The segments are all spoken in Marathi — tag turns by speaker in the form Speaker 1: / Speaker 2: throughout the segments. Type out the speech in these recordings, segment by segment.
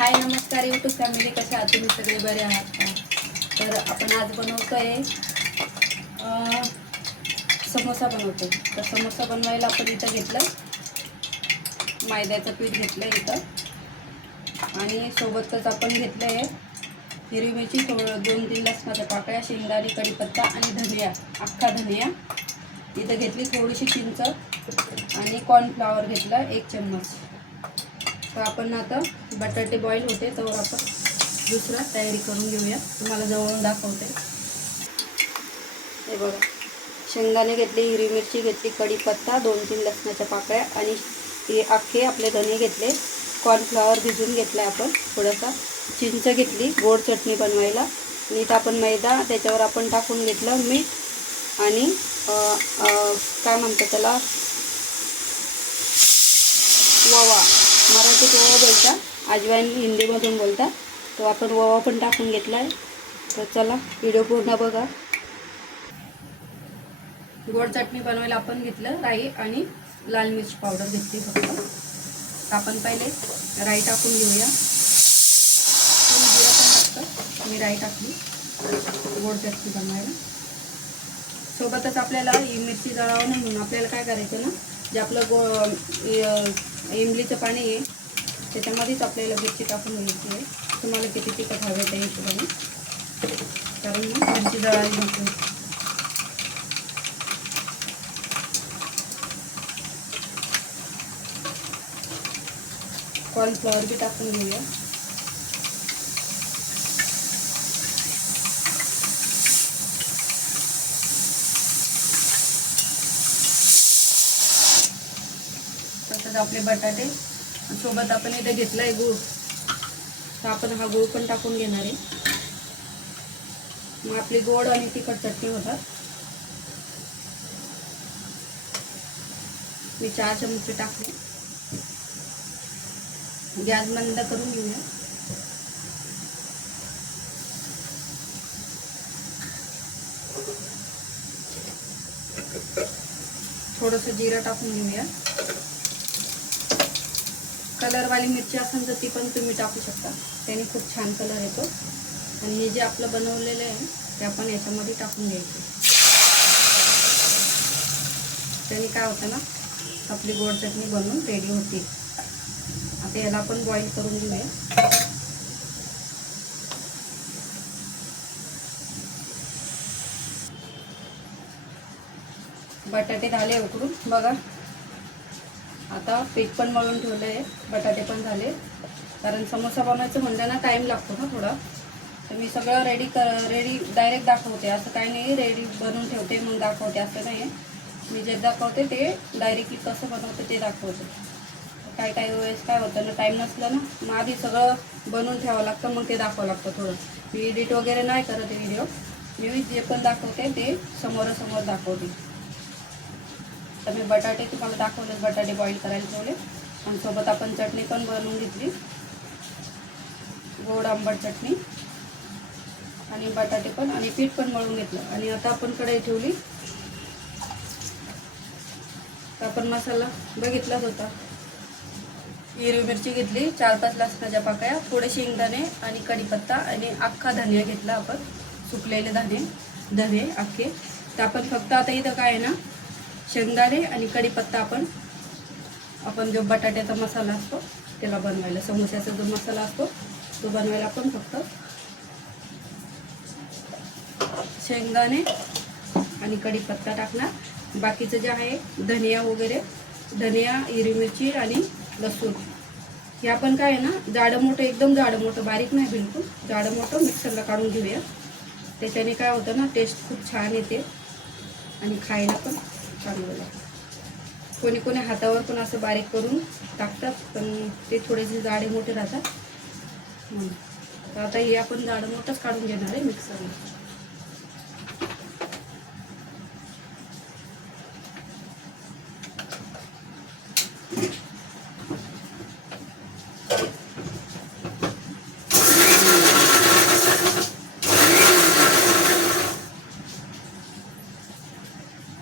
Speaker 1: हाय नमस्कार यूट्यूब फॅमिली कशा आहात? तुम्ही सगळे बरे आहात का? तर आपण आज बनवतोय आहे समोसा बनवतो तर समोसा बनवायला आपण इथं घेतलं. मैद्याचं पीठ घेतलं इथं. आणि सोबतच आपण घेतलं आहे हिरवी मिरची थोडं दोन तीन लसणाच्या पाकळ्या शेंगदाणी कढीपत्ता आणि धनिया अख्खा धनिया. इथं घेतली थोडीशी चिंच आणि कॉर्नफ्लॉवर घेतलं एक चम्मच. तर आपण आता बटाटे बॉईल होते त्यावर आपण दुसरा तयारी करून घेऊया. तुम्हाला जवळून दाखवते. हे बघा. शेंगदाणे घेतले हिरवी मिरची घेतली कढीपत्ता दोन तीन लसणाच्या पाकळ्या आणि हे अख्खे आपले धने घेतले. कॉर्नफ्लॉवर भिजून घेतला आपण. थोडासा चिंच घेतली गोड चटणी बनवायला. नीट आपण मैदा त्याच्यावर आपण टाकून घेतलं मीठ आणि काय म्हणतात त्याला? ववा मराठीत ओवा बोलता. अजवाईन हिंदीमधून बोलता. तो आपण ओवा पण टाकून घेतला आहे तर चला व्हिडिओ पूर्ण बघा. गोड चटणी बनवायला आपण घेतलं राई आणि लाल मिरची पावडर घेतली फक्त. आपण पहिले राई टाकून घेऊया. जिरं पण टाकतं मी राई टाकली. गोड चटणी बनवायला. सोबतच आपल्याला ही मिरची जळावं नाही म्हणून आपल्याला काय करायचं ना? जे आपलं गो इमलीचं पाणी आहे त्याच्यामध्येच आपल्याला मिरची टाकून घ्यायची आहे. तुम्हाला किती तिखट हवे त्या हिशोबाने. कारण मग मिरची जळाली नको कॉर्नफ्लॉवर बी टाकून घेऊया तसंच आपले बटाटे. सोबत आपण इथे घेतला आहे गूळ. तर आपण हा गूळ पण टाकून घेणार आहे. मग आपली गोड आणि तिखट चटणी होतात. मी चार चमचे टाकले. गॅस बंद करून घेऊया. थोडंसं जिरं टाकून घेऊया. कलरवाली मिरची असेल तर ती पण तुम्ही टाकू शकता. त्याने खूप छान कलर येतो. आणि हे जे आपलं बनवलेलं आहे ते आपण याच्यामध्ये टाकून घ्यायचं. त्याने काय होतं ना आपली गोड चटणी बनवून रेडी होती. आता याला आपण बॉईल करून घेऊया बटाटे झाले उकडून. बघा. आता पीठ पण मळून ठेवलं आहे बटाटे पण झाले. कारण समोसा बनवायचं म्हणलं ना टाईम लागतो ना थोडा. तर मी सगळं रेडी कर रेडी डायरेक्ट दाखवते. असं काही नाही रेडी बनवून ठेवते मग दाखवते. असं नाही. आहे मी जे दाखवते ते डायरेक्टली कसं बनवते ते दाखवते. काय काय वेळेस काय होतं ना टाईम नसलं ना मग आधी सगळं बनवून ठेवावं लागतं मग ते दाखवावं लागतं थोडं. मी एडिट वगैरे नाही करत व्हिडिओ मी जे पण दाखवते ते समोरासमोर दाखवते. तर मी बटाटे तुम्हाला दाखवले बटाटे बॉईल करायला ठेवले. आणि सोबत आपण चटणी पण बनवून घेतली. गोड आंबट चटणी. आणि बटाटे पण आणि पीठ पण मळून घेतलं. आणि आता आपण कढई ठेवली. तर आपण मसाला बघितलाच होता. हिरवी मिरची घेतली चार पाच लसणाच्या पाकळ्या थोडे शेंगदाणे आणि कढीपत्ता आणि अख्खा धनिया घेतला आपण. सुकलेले धाने धने अख्खे. तर आपण फक्त आता इथं काय आहे ना शेंगदाणे आणि कढीपत्ता आपण आपण जो बटाट्याचा मसाला असतो त्याला बनवायला समोस्याचा जो मसाला असतो तो बनवायला आपण फक्त शेंगदाणे आणि कढीपत्ता टाकणार. बाकीचं जे आहे धनिया वगैरे धनिया हिरवी मिरची आणि लसूण. हे आपण काय आहे ना जाडं मोठं एकदम जाडं मोठं बारीक नाही बिलकुल जाडं मोठं मिक्सरला काढून घेऊया. त्याच्याने काय होतं ना टेस्ट खूप छान येते. आणि खायला पण चांगलं कोणी कोणी हातावर पण असं बारीक करून टाकतात पण ते थोडेसे जाडे मोठे राहतात. तर आता हे आपण जाडं मोठंच काढून घेणार आहे मिक्सरला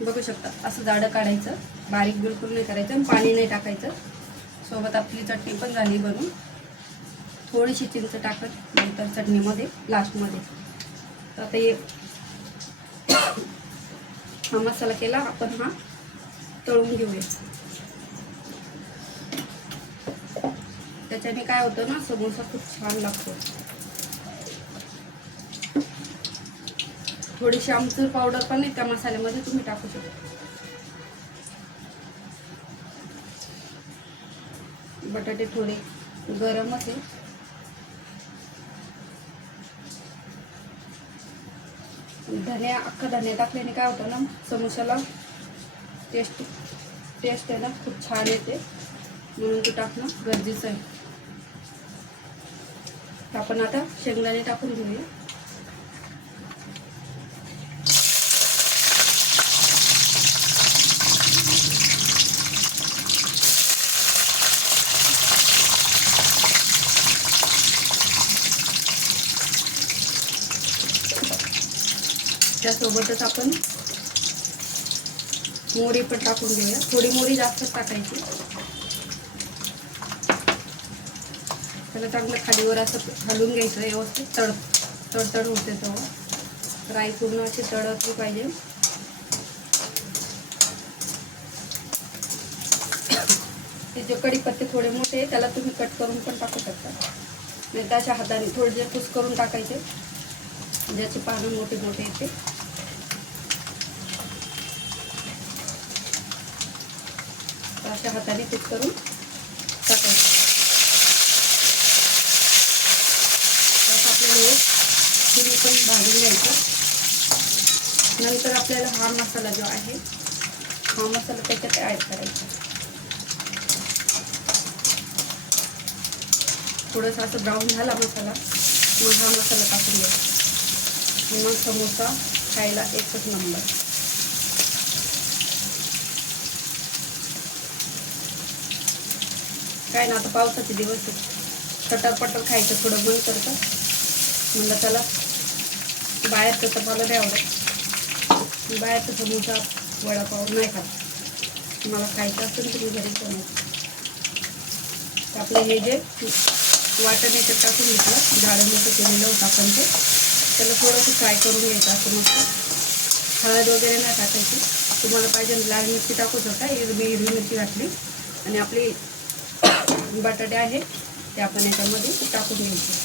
Speaker 1: बघू शकता असं जाडं काढायचं बारीक बिलकुल नाही करायचं आणि पाणी नाही टाकायचं. सोबत आपली चटणी पण झाली बनून. थोडीशी चिंच टाकत नंतर चटणीमध्ये लास्टमध्ये तर आता हे हा मसाला केला आपण हा तळून घेऊया. त्याच्याने काय होतं ना समोसा खूप छान लागतो. थोडीशी आमचूर पावडर पण आहे त्या मसाल्यामध्ये तुम्ही टाकू शकता. बटाटे थोडे गरम होते धन्या अख्खा धन्या टाकल्याने काय होतं ना समोसाला टेस्ट टेस्ट आहे ना खूप छान येते. म्हणून ते टाकणं गरजेचं आहे. आपण आता शेंगदाणे टाकून घेऊया. त्यासोबतच आपण मोरी पण टाकून घेऊया. थोडी मोरी जास्तच टाकायची. त्याला चांगलं खालीवर असं हलवून घ्यायचं व्यवस्थित. तड तडतड होते तेव्हा. राई पूर्ण अशी तडकली पाहिजे. ते जे कढीपत्ते थोडे मोठे आहे त्याला तुम्ही कट करून पण टाकू शकता. नाही त्याच्या हाताने थोडे जे कुस करून टाकायचे ज्याचे पानं मोठे मोठे येते अशा हाताने कुस करून टाकायचं. त्यात आपल्याला हे चिनी पण भाजून घ्यायचं. नंतर आपल्याला हा मसाला जो आहे हा मसाला त्याच्यात ॲड करायचा. थोडंसं असं ब्राऊन झाला मसाला मग हा मसाला टाकून घ्यायचा. मग समोसा खायला एकच नंबर काय ना आता पावसाचे दिवस आहेत. खायचं थोडं बंद करतं. म्हणलं त्याला बाहेरचं तर मला नाही आवडत बाहेरचं समोसा वडापाव नाही खात. मला खायचं असेल तुम्ही घरी घरीच आपलं हे जे वाटण याच्यात टाकून घेतलं. झाडं मोठं केलेलं होतं आपण ते. त्याला थोडंसं फ्राय करून घ्यायचं असं मस्त. हळद वगैरे नाही टाकायची. तुम्हाला पाहिजे लाल मिरची टाकू शकता. हिरवी हिरवी मिरची घातली. आणि आपली बटाटे आहे ते आपण याच्यामध्ये टाकून घ्यायचे.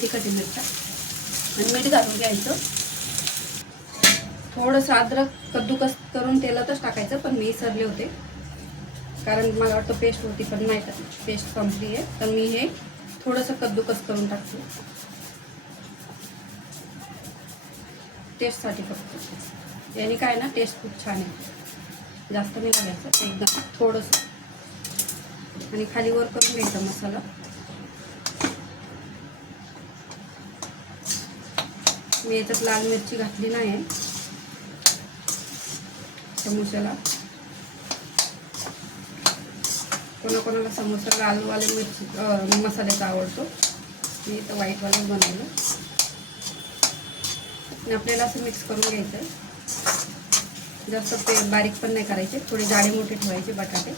Speaker 1: तिखट मिरच्या आणि मीठ घालून घ्यायचं. थोडंसं अद्रक कद्दूकस करून तेलातच टाकायचं पण मी सरले होते. कारण मला वाटतं पेस्ट होती पण नाही पेस्ट संपली आहे. तर मी हे थोडंसं कद्दूकस करून टाकते. टेस्टसाठी फक्त. याने काय ना टेस्ट खूप छान आहे. जास्त नाही घालायचं एकदम थोडंसं. आणि खाली वर करून घ्यायचा मसाला. मी याच्यात लाल मिरची घातली नाही समोसाला. कोणाकोणाला समोसा लालवाले मिरची मसाल्याचा आवडतो. मी इथं व्हाईटवाला बनवलं. आणि आपल्याला असं मिक्स करून घ्यायचं आहे जास्त ते बारीक पण नाही करायचे थोडे जाडे मोठे ठेवायचे बटाटे.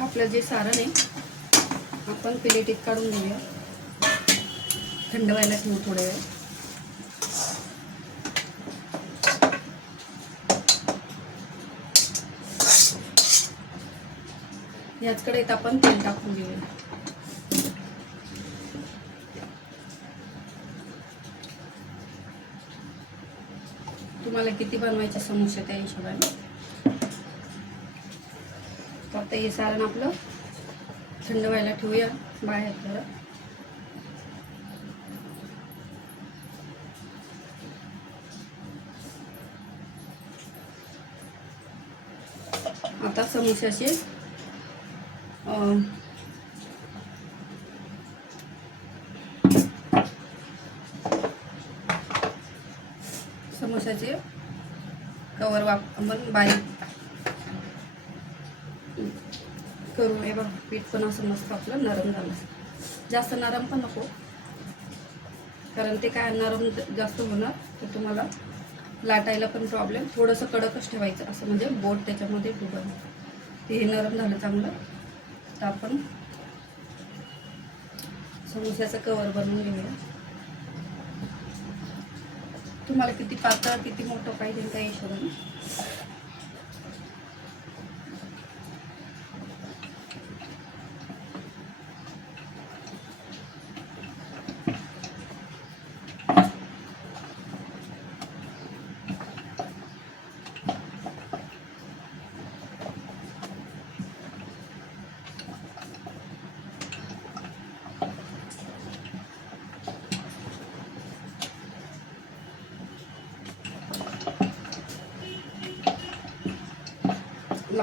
Speaker 1: आपलं जे सारण आहे आपण प्लेटीत काढून घेऊया. थंड व्हायला ठेवू थोड्या वेळ. याच कढईत आपण तेल टाकून घेऊया. तुम्हाला किती बनवायचे समोसे त्या हिशोबाने? फक्त हे सारण आपलं थंड व्हायला ठेवूया बाहेर थोडं आता समोश्याचे समोसाचे कवर वाप आपण बारीक करू हे बघ पीठ पण असं मस्त आपलं नरम झालं. जास्त नरम पण नको कारण ते काय नरम जास्त होणार तर तुम्हाला लाटायला पण प्रॉब्लेम थोडंसं कडकच ठेवायचं असं म्हणजे बोट त्याच्यामध्ये डुबल ते हे नरम झालं चांगलं. आता आपण समोस्याचं कवर बनवून घेऊया. तुम्हाला किती पातळ किती मोठं पाहिजे काही हिशोबाने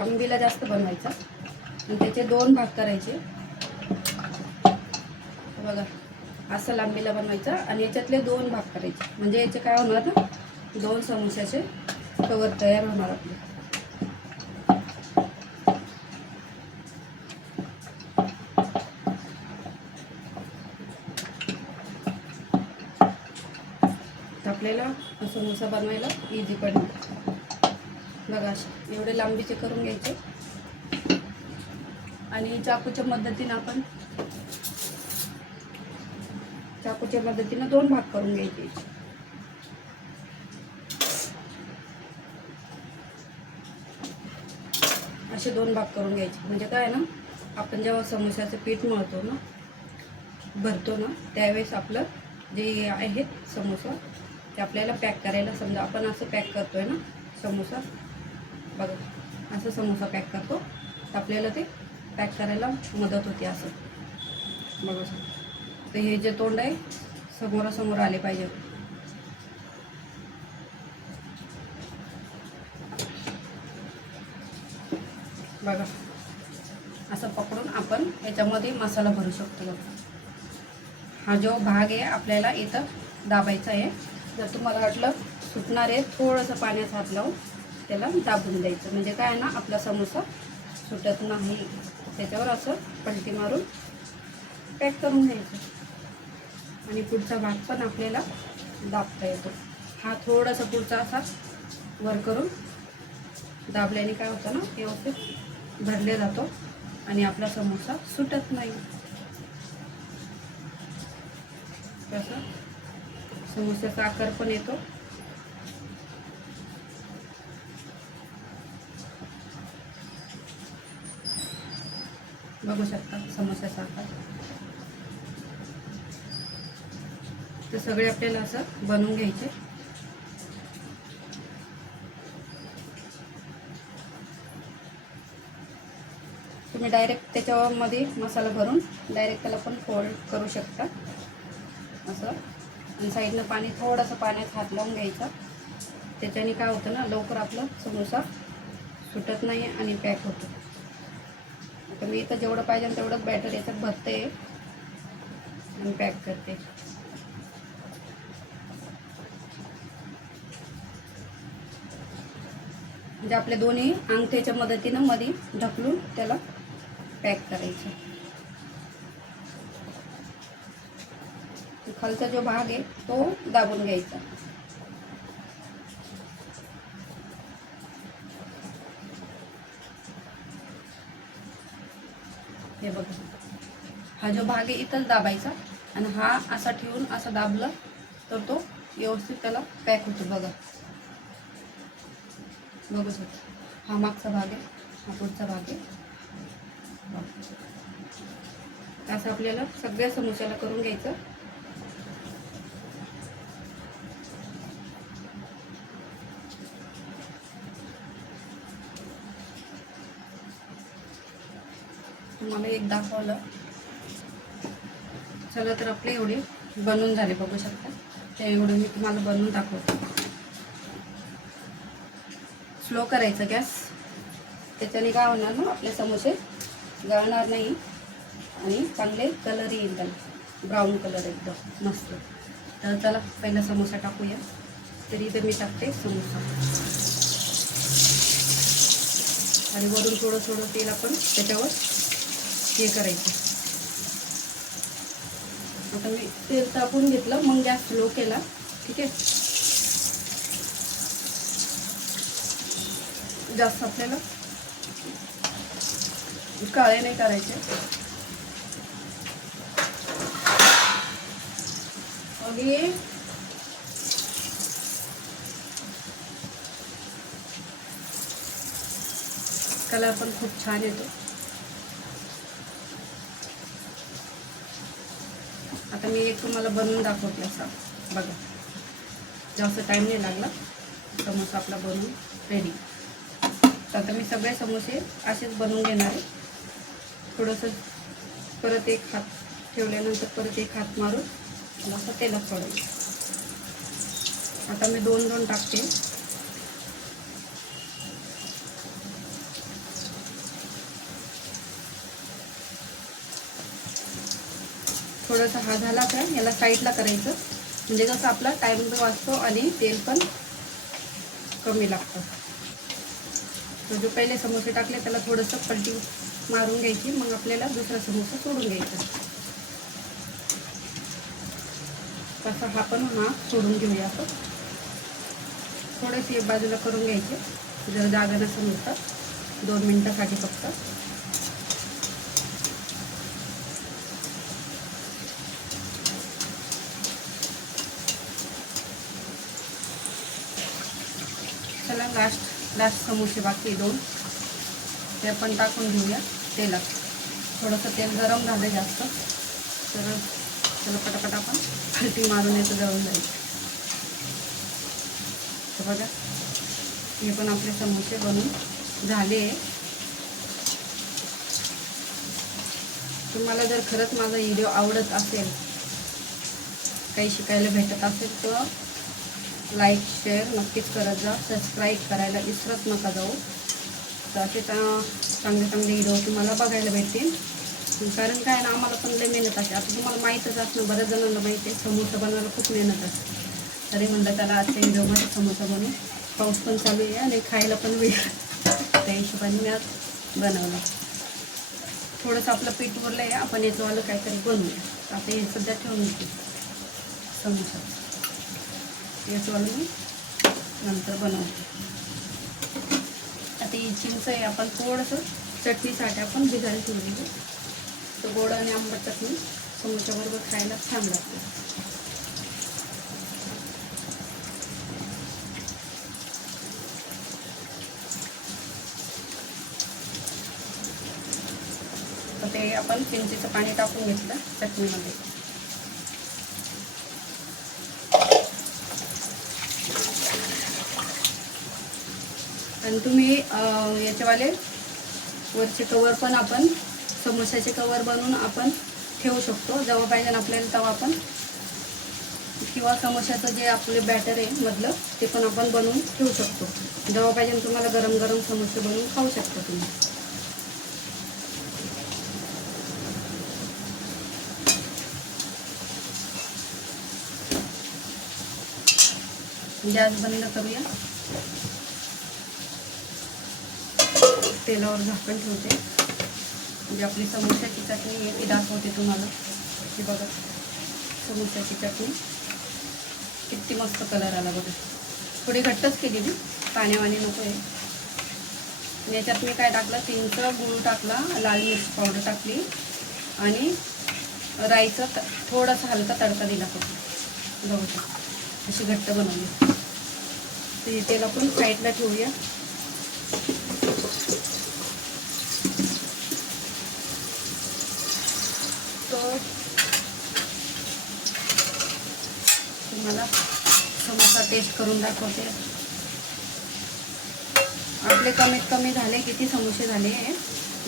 Speaker 1: लांबीला जास्त बनवायचा. आणि त्याचे दोन भाग करायचे. बघा असं लांबीला बनवायचा आणि याच्यातले दोन भाग करायचे. म्हणजे याचे काय होणार ना दोन समोश्याचे कवर तयार होणार आपले. आपल्याला समोसा बनवायला इझी पडणार बघा असे एवढे लांबीचे करून घ्यायचे. आणि चाकूच्या मदतीनं आपण चाकूच्या मदतीनं दोन भाग करून घ्यायचे. असे दोन भाग करून घ्यायचे. म्हणजे काय ना आपण जेव्हा समोस्याचं पीठ मळतो ना भरतो ना त्यावेळेस आपलं जे आहेत समोसा ते आपल्याला पॅक करायला समजा आपण असं पॅक करतोय ना समोसा बघा असं समोसा पॅक करतो. तर आपल्याला ते पॅक करायला मदत होते असं. बघा सर. तर हे जे तोंड आहे समोरासमोर आले पाहिजे. बघा. असं पकडून आपण याच्यामध्ये मसाला भरू शकतो बघा. हा जो भाग आहे आपल्याला इथं दाबायचा आहे. जर तुम्हाला वाटलं सुटणार आहे थोडंसं पाण्यात हात लावून त्याला दाबून द्यायचं. म्हणजे काय आहे ना आपला समोसा सुटत नाही. त्याच्यावर असं पलटी मारून पॅक करून घ्यायचं. आणि पुढचा भाग पण आपल्याला दाबता येतो. हा थोडासा पुढचा असा वर करून दाबल्याने काय होतं ना व्यवस्थित भरले जातो आणि आपला समोसा सुटत नाही. कसं समोस्याचा आकार पण येतो. बघू शकता समोस्याचा आकार तर सगळे आपल्याला असं बनवून घ्यायचे. तुम्ही डायरेक्ट त्याच्यामध्ये मसाला भरून डायरेक्ट त्याला पण फोल्ड करू शकता. असं. आणि साईडनं पाणी थोडंसं पाण्यात हात लावून घ्यायचा. त्याच्याने काय होतं ना लवकर आपलं समोसा सुटत नाही आणि पॅक होतो. मी इथं जेवढं पाहिजे तेवढंच बॅटर याच्यात भरते. आणि पॅक करते. म्हणजे आपल्या दोन्ही अंगठ्याच्या मदतीनं मध्ये ढकलून त्याला पॅक करायचं. खालचा जो भाग आहे तो दाबून घ्यायचा हे बघा हा जो भाग आहे इथंच दाबायचा. आणि हा असा ठेवून असा दाबला तर तो व्यवस्थित त्याला पॅक होतो. बघा. बघू शकता हा मागचा भाग आहे हा पुढचा भाग आहे. असं आपल्याला सगळ्या समोस्याला करून घ्यायचं. तुम्हाला एक दाखवलं. चला तर आपले एवढे बनवून झाले बघू शकता. ते एवढे मी तुम्हाला बनवून दाखवते. स्लो करायचं गॅस. त्याच्याने काय होणार ना आपले समोसे गळणार नाही आणि चांगले कलर येईल त्याला. ब्राऊन कलर एकदम मस्त. तर चला पहिला समोसा टाकूया. तरी इथे मी टाकते समोसा. आणि वरून थोडं थोडं तेल आपण त्याच्यावर हे करायचं. आता मी तेल तापून घेतलं मग गॅस स्लो केला. ठीक आहे? जास्त आपल्याला काळे नाही करायचे. आणि कलर पण खूप छान येतो. मी एक तुम्हाला बनवून दाखवते असा. बघा. जास्त टाईम नाही लागला. समोसा आपला बनवून रेडी तर आता मी सगळे समोसे असेच बनवून घेणार आहे. थोडंसं परत एक हात ठेवल्यानंतर परत एक हात मारून असं तेलात पडेल आता मी दोन दोन टाकते. थोडासा हा झाला का याला साईडला करायचं. म्हणजे कसं आपला टाईम पण वाचतो आणि तेल पण कमी लागतं. तर जो पहिले समोसे टाकले त्याला थोडंसं पलटी मारून घ्यायची. मग आपल्याला दुसरा समोसा सोडून घ्यायचा. तसा हा पण हा सोडून घेऊया आपण. थोडेसे बाजूला करून घ्यायचे. जर जागा नसेल तर. दोन मिनटासाठी फक्त चला लास्ट समोसे बाकी दोन. ते आपण टाकून घेऊया तेलात. थोडंसं तेल गरम झालं जास्त. तर त्याला पटापट आपण फलटी मारून याचं जळून जाईल तर बघा हे पण आपले समोसे बनून झाले. तुम्हाला जर खरंच माझा व्हिडिओ आवडत असेल काही शिकायला भेटत असेल तर लाईक शेअर नक्कीच करत जा. सबस्क्राईब करायला विसरत नका जाऊ. तर असे चांगले चांगले व्हिडिओ तुम्हाला बघायला भेटतील. कारण काय ना आम्हाला पण लय मेहनत असते. आता तुम्हाला माहीतच असणं बऱ्याच जणांना माहिती आहे समोसा बनवायला खूप मेहनत असते. तरी म्हणलं त्याला आजच्या व्हिडिओमध्ये समोसा बनवून पाऊस पण चालू आहे आणि खायला पण वेळ. त्या हिशोबाने मी आज बनवलं. थोडंसं आपलं पीठ उरलं आहे आपण याचंवालं काहीतरी बनवूया. आता हे सध्या ठेवून समोसा. याचवालं मी नंतर बनवते आता ही चिंच आहे आपण थोडंसं चटणीसाठी आपण भिजायला ठेवलेली. तर गोड आणि आंबट चटणी समोरच्याबरोबर खायला छान लागते. तर ते आपण चिंचेचं पाणी टाकून घेतलं चटणीमध्ये. आणि तुम्ही याच्यावाले वरचे कवर पण आपण समोसाचे कवर बनवून आपण ठेवू शकतो. जेव्हा पाहिजे आपल्याला तेव्हा आपण किंवा समोसाचं जे आपले बॅटर आहे मधलं ते पण आपण बनवून ठेवू शकतो. जेव्हा पाहिजे तुम्हाला गरम गरम समोसे बनवून खाऊ शकता तुम्ही. गॅस बंद करूया. तेलावर झाकण ठेवते. म्हणजे आपली समोसाची चटणी आहे ती दाखवते तुम्हाला. हे बघा. समोसाची चटणी किती मस्त कलर आला बघा. थोडी घट्टच केली मी. पाण्यावाणी नको आहे. याच्यात मी काय टाकलं? चिंच गुळ टाकला लाल मिर्च पावडर टाकली आणि राईचं त- थोडासा हलका तडका दिला फक्त. बघा अशी घट्ट बनवली. तर हे तेल आपण साईडला ठेवूया तर तुम्हाला समोसा टेस्ट करून दाखवते. आपले कमीत कमी झाले किती समोसे झाले हे?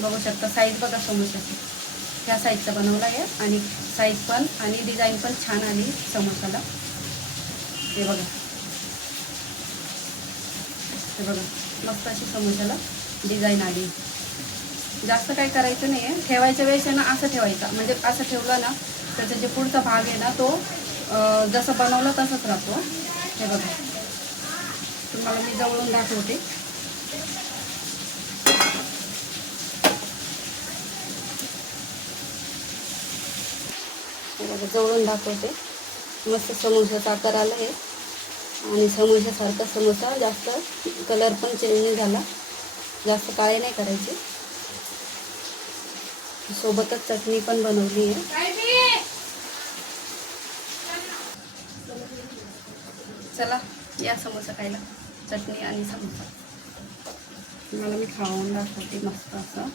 Speaker 1: बघू शकता. साईज बघा समोसाची ह्या साईजचा बनवला आहे आणि साईज पण आणि डिझाईन पण छान आली समोसाला. हे बघा. हे बघा. मस्त अशी समोसाला डिझाईन आली. जास्त काही करायचं नाही आहे ठेवायच्या वेळेस आहे ना असं ठेवायचा. म्हणजे असं ठेवलं ना त्याचा जे पुढचा भाग आहे ना तो जसं बनवलं तसंच राहतो. हे बघा. तुम्हाला मी जवळून दाखवते. बघा जवळून दाखवते. मस्त समोसाचा आकार आला आहे आणि समोसासारखा समोसा जास्त कलर पण चेंज नाही झाला. जास्त काळे नाही करायचे. सोबतच चटणी पण बनवली आहे. चला या समोसा खायला. चटणी आणि समोसा. मला मी खाऊन दाखवते मस्त असं.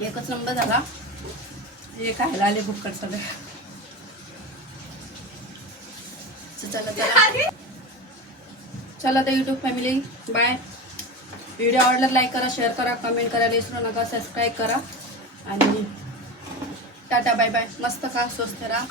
Speaker 1: एकच नंबर झाला. हे खायला आले बुक्कड सगळे चला चला चला तर यूट्यूब फॅमिली बाय व्हिडिओ आवडला लाईक करा शेअर करा कमेंट करायला विसरू नका सबस्क्राईब करा. आणि टाटा बाय बाय मस्त खा स्वस्त राहा.